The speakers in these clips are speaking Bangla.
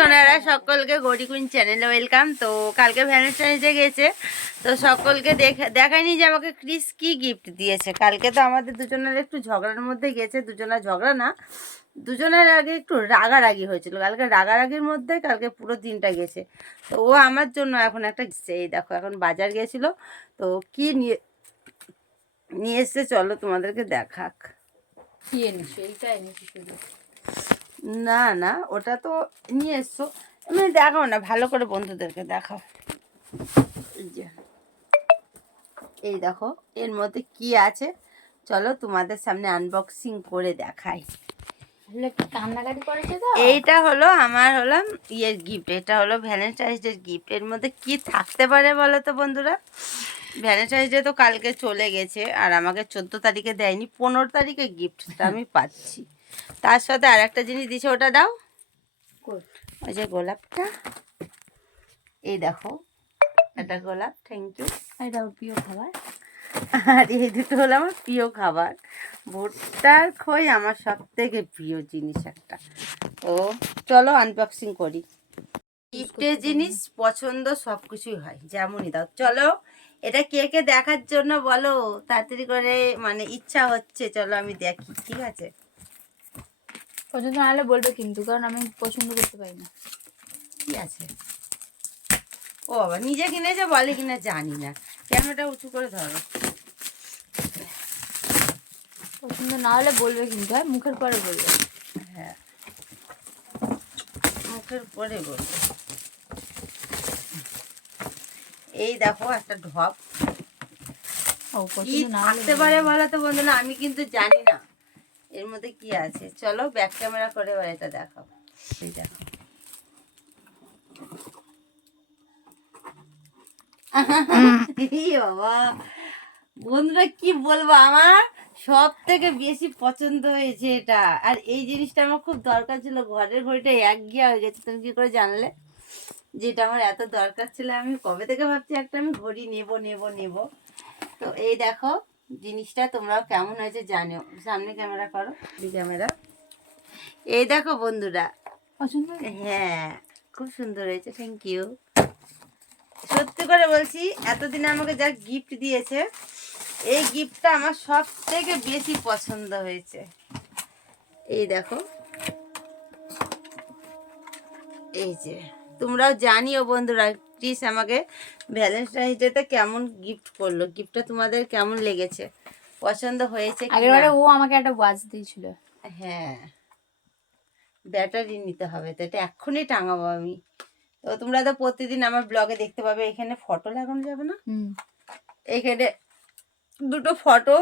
সোনারা সকলকে গৌরী কুইন চ্যানেলে ওয়েলকাম। তো কালকে ভ্যালেন্টাইন্সে গেছে, তো সকলকে দেখা দেখায়নি যে আমাকে ক্রিস কি গিফট দিয়েছে। কালকে তো আমাদের দুজনের একটু ঝগড়ার মধ্যে গেছে দুজনের ঝগড়া না, দুজনের আগে একটু রাগারাগি হয়েছিল। কালকে রাগারাগির মধ্যে কালকে পুরো দিনটা গেছে। তো ও আমার জন্য এখন একটা এই দেখো, এখন বাজার গেছিল। তো কি নিয়ে নিয়ে এসছে চলো তোমাদেরকে দেখাক। কি এনেছো? এইটা এনেছি শুধু। না না ওটা তো নিয়ে এসছো। এমনি দেখাও না ভালো করে বন্ধুদেরকে দেখাও। এই দেখো এর মধ্যে কি আছে? চলো তোমাদের সামনে আনবক্সিং করে দেখাই। তাহলে করেছে তো? এইটা হলো আমার হলো ইয়ের গিফট এটা হলো ভ্যালেন্টাইন্স ডে গিফট এর মধ্যে কি থাকতে পারে বলো তো বন্ধুরা? ভ্যালেন্টাইন্স ডে তো কালকে চলে গেছে আর আমাকে চোদ্দ তারিখে দেয়নি পনেরো তারিখে গিফটটা আমি পাচ্ছি। তার সাথে আর একটা জিনিস দিছে ওটা দাও? ওই যে গোলাপটা। এই দেখো এটা গোলাপ থ্যাংক ইউ এটা ওর প্রিয় খাবার। আর এই দুটো হলো আমার প্রিয় খাবার। ভুট্টার খই আমার সব থেকে প্রিয় জিনিস একটা। ও চলো আনবক্সিং করি। গিফটের জিনিস পছন্দ সব কিছুই হয় যেমনই দাও। চলো এটা কে কে দেখার জন্য বলো? তাড়াতাড়ি করে মানে ইচ্ছা হচ্ছে চলো আমি দেখি ঠিক আছে? পছন্দ না হলে বলবে কিন্তু কারণ আমি পছন্দ করতে পারি না। কি আছে? ও বাবা নিজে কিনেছে বলে কিনা জানি না। ক্যামেরাটা উঁচু করে ধরো। পছন্দ না হলে বলবে কিন্তু হ্যাঁ মুখের পরে বলবে। হ্যাঁ। মুখের পরে বলবে। এই দেখো একটা ঢপ। ও কি পছন্দ না হলে থাকতে পারে বলো তো বন্ধু না আমি কিন্তু জানি না। এর মধ্যে কি আছে? চলো ব্যাক ক্যামেরা করে এবার এটা দেখাও। এই দেখো। এই বাবা। বন্ধুরা কি বলব আমার সব থেকে বেশি পছন্দ হয়েছে এটা। আর এই জিনিসটা আমার খুব দরকার ছিল ঘরের ঘড়িটা এক গিয়া হয়ে গেছে তুমি কি করে জানলে? যেটা আমার এত দরকার ছিল আমি কবে থেকে ভাবছি একটা আমি ঘড়ি নেব নেব নেব। তো এই দেখো জিনিসটা তোমরাও কেমন হয়েছে জানো সামনে ক্যামেরা করো। ক্যামেরা। এই দেখো বন্ধুরা। পছন্দ হ্যাঁ খুব সুন্দর হয়েছে থ্যাংক ইউ সত্যি করে বলছি এতদিন আমাকে যা গিফট দিয়েছে এই গিফটটা আমার সব থেকে বেশি পছন্দ হয়েছে। এই দেখো। এই যে তোমরাও জানিও বন্ধুরা প্লিজ আমাকে ভ্যালেন্টাইন্স ডেতে কেমন গিফট করল? গিফটটা তোমাদের কেমন লেগেছে? পছন্দ হয়েছে কি আগের ও আমাকে একটা ওয়াচ দিয়েছিল। হ্যাঁ। ব্যাটারি নিতে হবে তো এটা এক্ষুনি টাঙাবো আমি। তো তোমরা তো প্রতিদিন আমার ব্লগে দেখতে পাবে এখানে ফটো লাগানো যাবে না? হুম। এখানে দুটো ফটো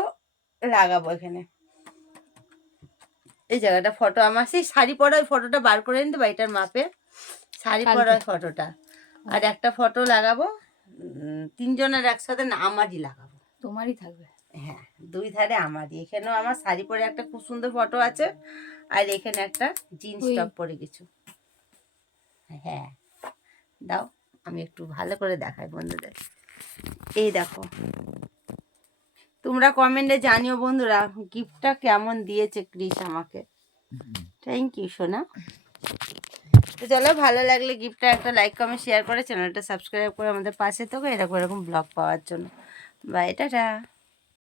লাগাবো এখানে। এই জায়গাটা ফটো আমার সেই শাড়ি পরা ওই ফটোটা বার করে নিতে এটার মাপে শাড়ি। পরা ফটোটা আর একটা ফটো লাগাবো তিনজনের একসাথে না আমারই লাগাবো। তোমারই থাকবে। হ্যাঁ দুই ধারে আমারই এখানেও আমার শাড়ি পরে একটা খুব সুন্দর ফটো আছে আর এখানে একটা জিন্স। টপ পরে কিছু। হ্যাঁ দাও আমি একটু ভালো করে দেখাই বন্ধুদের। এই দেখো তোমরা কমেন্টে জানিও বন্ধুরা গিফটটা কেমন দিয়েছে ক্রিস আমাকে। থ্যাংক ইউ সোনা। তো চলো, ভালো লাগলে গিফটটা একটা লাইক কমেন্ট শেয়ার করে চ্যানেলটা সাবস্ক্রাইব করে আমাদের পাশে থাকো। এরকম এরকম ব্লগ পাওয়ার জন্য। Bye tata.